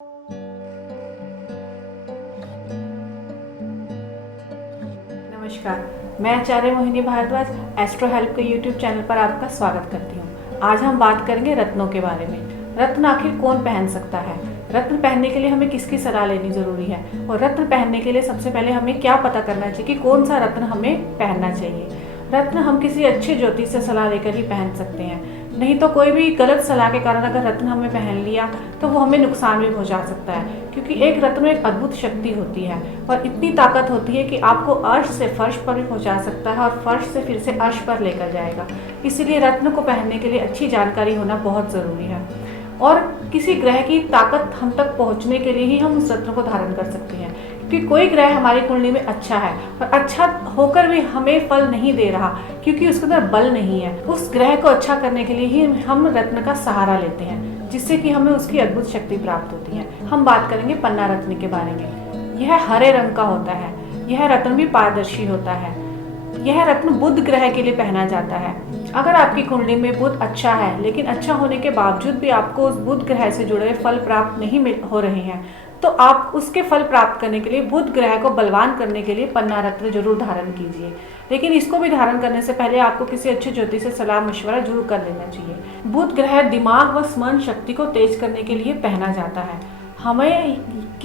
नमस्कार, मैं आचार्य Mohini Bhardwaj astro help के यूट्यूब चैनल पर आपका स्वागत करती हूँ। आज हम बात करेंगे रत्नों के बारे में। रत्न आखिर कौन पहन सकता है, रत्न पहनने के लिए हमें किसकी सलाह लेनी जरूरी है और रत्न पहनने के लिए सबसे पहले हमें क्या पता करना चाहिए कि कौन सा रत्न हमें पहनना चाहिए। रत्न हम किसी अच्छे ज्योतिष से सलाह लेकर ही पहन सकते हैं, नहीं तो कोई भी गलत सलाह के कारण अगर रत्न हमें पहन लिया तो वो हमें नुकसान भी पहुंचा सकता है, क्योंकि एक रत्न में एक अद्भुत शक्ति होती है और इतनी ताकत होती है कि आपको अर्श से फर्श पर भी पहुंचा सकता है और फर्श से फिर से अर्श पर लेकर जाएगा। इसीलिए रत्न को पहनने के लिए अच्छी जानकारी होना बहुत ज़रूरी है और किसी ग्रह की ताकत हम तक पहुंचने के लिए ही हम उस रत्न को धारण कर सकते हैं, क्योंकि कोई ग्रह हमारी कुंडली में अच्छा है और अच्छा होकर भी हमें फल नहीं दे रहा क्योंकि उसके अंदर बल नहीं है। उस ग्रह को अच्छा करने के लिए ही हम रत्न का सहारा लेते हैं, जिससे कि हमें उसकी अद्भुत शक्ति प्राप्त होती है। हम बात करेंगे पन्ना रत्न के बारे में। यह हरे रंग का होता है। यह रत्न भी पारदर्शी होता है। यह रत्न बुध ग्रह के लिए पहना जाता है। अगर आपकी कुंडली में बुध अच्छा है, लेकिन अच्छा होने के बावजूद भी आपको उस बुध ग्रह से जुड़े फल प्राप्त नहीं हो रहे हैं, तो आप उसके फल प्राप्त करने के लिए बुध ग्रह को बलवान करने के लिए पन्ना रत्न जरूर धारण कीजिए। लेकिन इसको भी धारण करने से पहले आपको किसी अच्छे ज्योतिष से सलाह मशवरा जरूर कर लेना चाहिए। बुध ग्रह दिमाग व स्मरण शक्ति को तेज करने के लिए पहना जाता है। हमें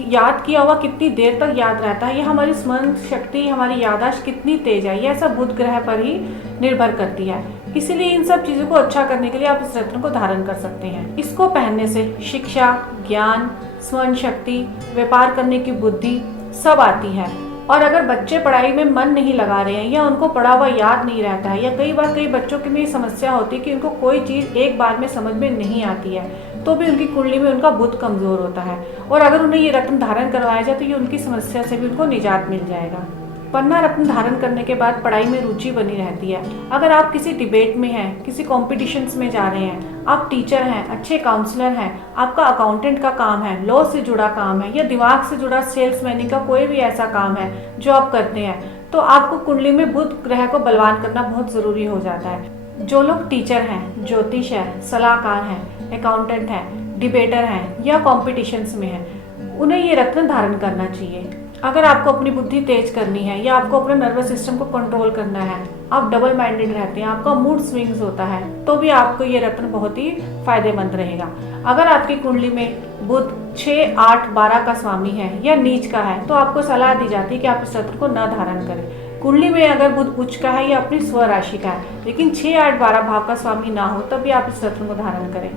याद किया हुआ कितनी देर तक याद रहता है, यह हमारी स्मरण शक्ति, हमारी याददाश्त कितनी तेज है, यह सब बुध ग्रह पर ही निर्भर करती है। इसीलिए इन सब चीज़ों को अच्छा करने के लिए आप इस रत्न को धारण कर सकते हैं। इसको पहनने से शिक्षा, ज्ञान, स्मरण शक्ति, व्यापार करने की बुद्धि सब आती है। और अगर बच्चे पढ़ाई में मन नहीं लगा रहे हैं या उनको पढ़ा हुआ याद नहीं रहता है, या कई बार कई बच्चों की में समस्या होती है कि उनको कोई चीज़ एक बार में समझ में नहीं आती है, तो भी उनकी कुंडली में उनका बुध कमज़ोर होता है और अगर उन्हें ये रत्न धारण करवाया जाए तो ये उनकी समस्या से भी उनको निजात मिल जाएगा। पन्ना रत्न धारण करने के बाद पढ़ाई में रुचि बनी रहती है। अगर आप किसी डिबेट में हैं, किसी कॉम्पिटिशन्स में जा रहे हैं, आप टीचर हैं, अच्छे काउंसलर हैं, आपका अकाउंटेंट का काम है, लॉ से जुड़ा काम है या दिमाग से जुड़ा सेल्समैनिंग का कोई भी ऐसा काम है जो आप करते हैं, तो आपको कुंडली में बुध ग्रह को बलवान करना बहुत ज़रूरी हो जाता है। जो लोग टीचर हैं, ज्योतिष है, सलाहकार हैं, अकाउंटेंट हैं, डिबेटर हैं या कॉम्पिटिशन्स में हैं, उन्हें ये रत्न धारण करना चाहिए। अगर आपको अपनी बुद्धि तेज करनी है या आपको अपने नर्वस सिस्टम को कंट्रोल करना है, आप डबल माइंडेड रहते हैं, आपका मूड स्विंग्स होता है, तो भी आपको ये रत्न बहुत ही फायदेमंद रहेगा। अगर आपकी कुंडली में बुध 6, 8, 12 का स्वामी है या नीच का है, तो आपको सलाह दी जाती है कि आप इस रत्न को न धारण करें। कुंडली में अगर बुध उच्च का है या अपनी स्व राशि का है, लेकिन 6, 8, 12 भाव का स्वामी ना हो, तब भी आप इस रत्न को धारण करें।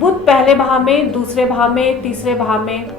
बुध पहले भाव में, दूसरे भाव में, तीसरे भाव में,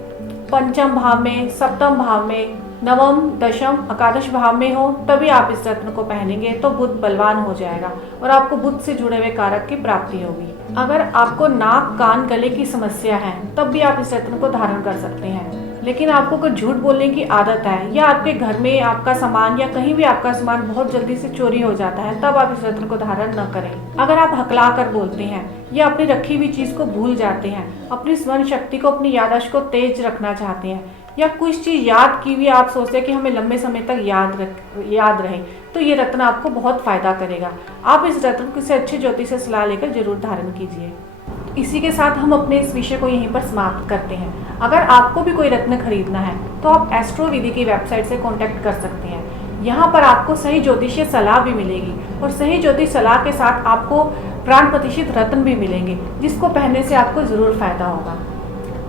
पंचम भाव में, सप्तम भाव में, नवम, दशम, एकादश भाव में हो, तभी आप इस रत्न को पहनेंगे तो बुध बलवान हो जाएगा और आपको बुध से जुड़े हुए कारक की प्राप्ति होगी। अगर आपको नाक, कान, गले की समस्या है, तब भी आप इस रत्न को धारण कर सकते हैं। लेकिन आपको कोई झूठ बोलने की आदत है या आपके घर में आपका सामान या कहीं भी आपका सामान बहुत जल्दी से चोरी हो जाता है, तब आप इस रत्न को धारण न करें। अगर आप हकला कर बोलते हैं या अपनी रखी हुई चीज़ को भूल जाते हैं, अपनी स्मरण शक्ति को, अपनी याददाश्त को तेज रखना चाहते हैं या कुछ चीज़ याद की हुई आप सोचते हैं कि हमें लंबे समय तक याद रहे, तो ये रत्न आपको बहुत फायदा करेगा। आप इस रत्न को किसी अच्छे ज्योतिष से सलाह लेकर जरूर धारण कीजिए। इसी के साथ हम अपने इस विषय को यहीं पर समाप्त करते हैं। अगर आपको भी कोई रत्न खरीदना है तो आप एस्ट्रो विधि की वेबसाइट से कांटेक्ट कर सकते हैं। यहाँ पर आपको सही ज्योतिषीय सलाह भी मिलेगी और सही ज्योतिष सलाह के साथ आपको प्राण प्रतिष्ठित रत्न भी मिलेंगे, जिसको पहनने से आपको ज़रूर फायदा होगा।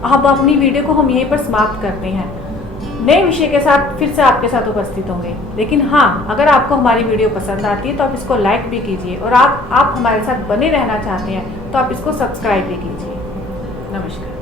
अब अपनी वीडियो को हम यहीं पर समाप्त करते हैं। नए विषय के साथ फिर से आपके साथ उपस्थित होंगे। लेकिन हाँ, अगर आपको हमारी वीडियो पसंद आती है तो आप इसको लाइक भी कीजिए और आप हमारे साथ बने रहना चाहते हैं तो आप इसको सब्सक्राइब भी कीजिए। नमस्कार।